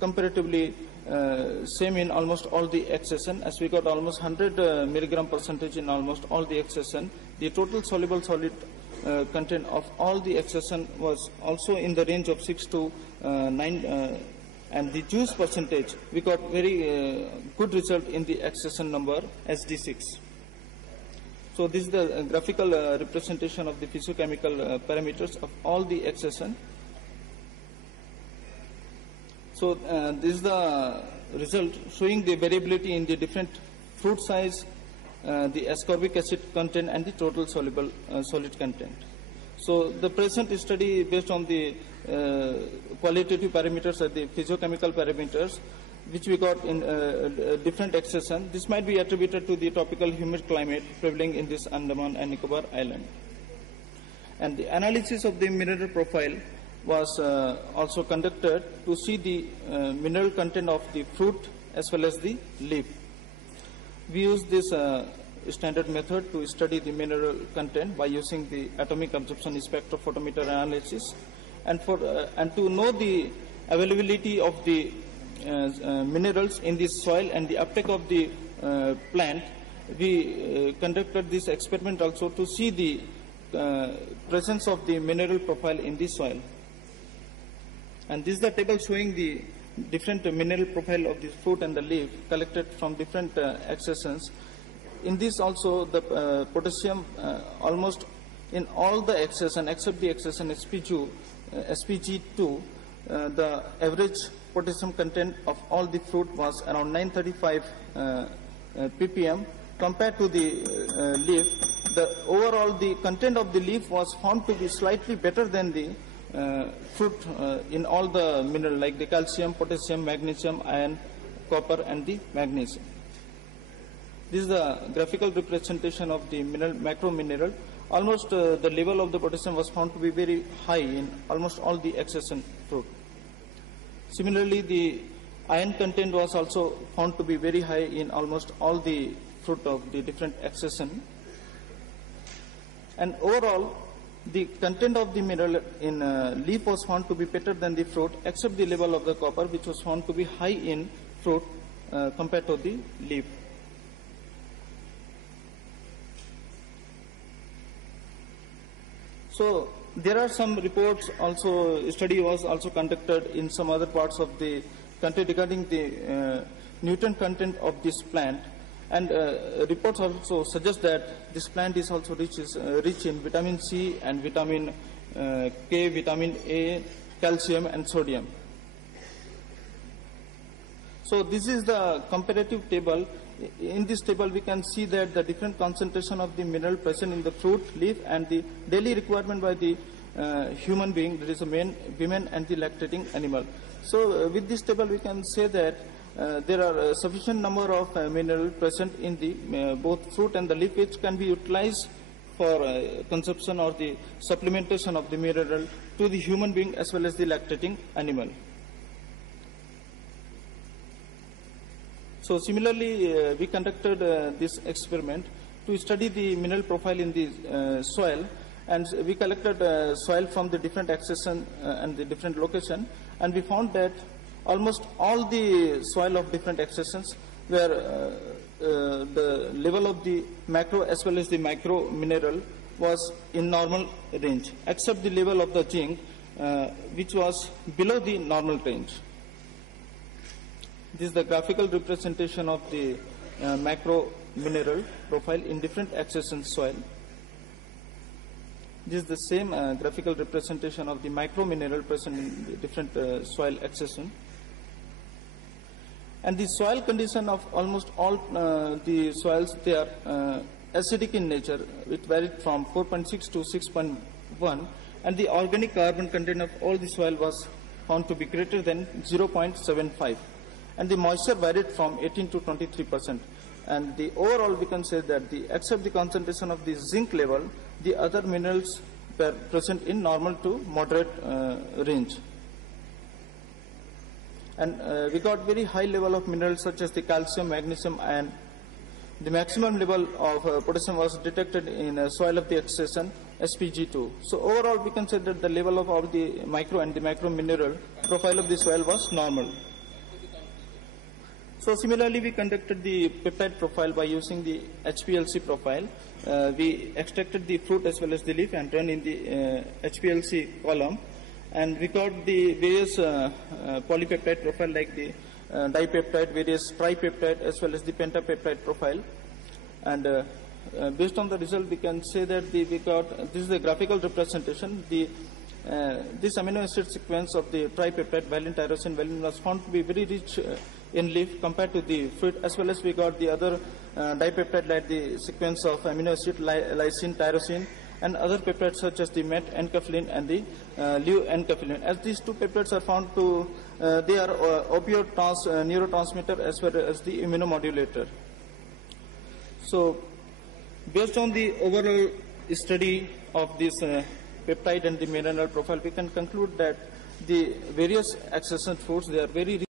comparatively same in almost all the accession, as we got almost 100 milligram percentage in almost all the accession. The total soluble solid content of all the accession was also in the range of 6 to 9, and the juice percentage, we got very good result in the accession number SD6. So this is the graphical representation of the physiochemical parameters of all the accession. So this is the result showing the variability in the different fruit size, the ascorbic acid content, and the total soluble solid content. So the present study based on the qualitative parameters or the physiochemical parameters which we got in different accession. This might be attributed to the tropical humid climate prevailing in this Andaman and Nicobar island. And the analysis of the mineral profile was also conducted to see the mineral content of the fruit as well as the leaf. We use this standard method to study the mineral content by using the atomic absorption spectrophotometer analysis, and to know the availability of the minerals in the soil and the uptake of the plant, we conducted this experiment also to see the presence of the mineral profile in the soil. And this is the table showing the different mineral profile of the fruit and the leaf collected from different accessions. In this also the potassium almost in all the accession except the accession SPG2, the average potassium content of all the fruit was around 935 ppm. Compared to the leaf, the overall the content of the leaf was found to be slightly better than the fruit in all the mineral like the calcium, potassium, magnesium, iron, copper, and the magnesium. This is the graphical representation of the mineral, macro mineral. Almost the level of the potassium was found to be very high in almost all the accession fruit. Similarly, the iron content was also found to be very high in almost all the fruit of the different accession. And overall, the content of the mineral in leaf was found to be better than the fruit, except the level of the copper, which was found to be high in fruit compared to the leaf. So there are some reports also, study was also conducted in some other parts of the country regarding the nutrient content of this plant. And reports also suggest that this plant is also rich in vitamin C and vitamin K, vitamin A, calcium, and sodium. So this is the comparative table. In this table, we can see that the different concentration of the mineral present in the fruit, leaf, and the daily requirement by the human being, that is the man, women, and the lactating animal. So with this table, we can say that there are a sufficient number of minerals present in the both fruit and the leaf, which can be utilized for consumption or the supplementation of the mineral to the human being as well as the lactating animal. So similarly, we conducted this experiment to study the mineral profile in the soil, and we collected soil from the different accession and the different location, and we found that almost all the soil of different accessions where the level of the macro as well as the micro mineral was in normal range, except the level of the zinc, which was below the normal range. This is the graphical representation of the macro mineral profile in different accession soil. This is the same graphical representation of the micro mineral present in the different soil accession. And the soil condition of almost all the soils, they are acidic in nature. It varied from 4.6 to 6.1, and the organic carbon content of all the soil was found to be greater than 0.75. And the moisture varied from 18 to 23%. And the overall, we can say that except the concentration of the zinc level, the other minerals were present in normal to moderate range. And we got very high level of minerals such as the calcium, magnesium, and the maximum level of potassium was detected in soil of the accession SPG2. So overall, we can say that the level of all the micro and the macro mineral profile of the soil was normal. So similarly, we conducted the peptide profile by using the HPLC profile. We extracted the fruit as well as the leaf and run in the HPLC column, and we got the various polypeptide profile like the dipeptide, various tripeptide as well as the pentapeptide profile. And based on the result, we can say that we got, this is the graphical representation, this amino acid sequence of the tripeptide valine, tyrosine, valine was found to be very rich in leaf compared to the fruit, as well as we got the other dipeptide like the sequence of amino acid lysine, tyrosine, and other peptides such as the MET encapsulin and the leu encapsulin. As these two peptides are found to, they are opioid neurotransmitter as well as the immunomodulator. So, based on the overall study of this peptide and the mineral profile, we can conclude that the various accession foods, they are very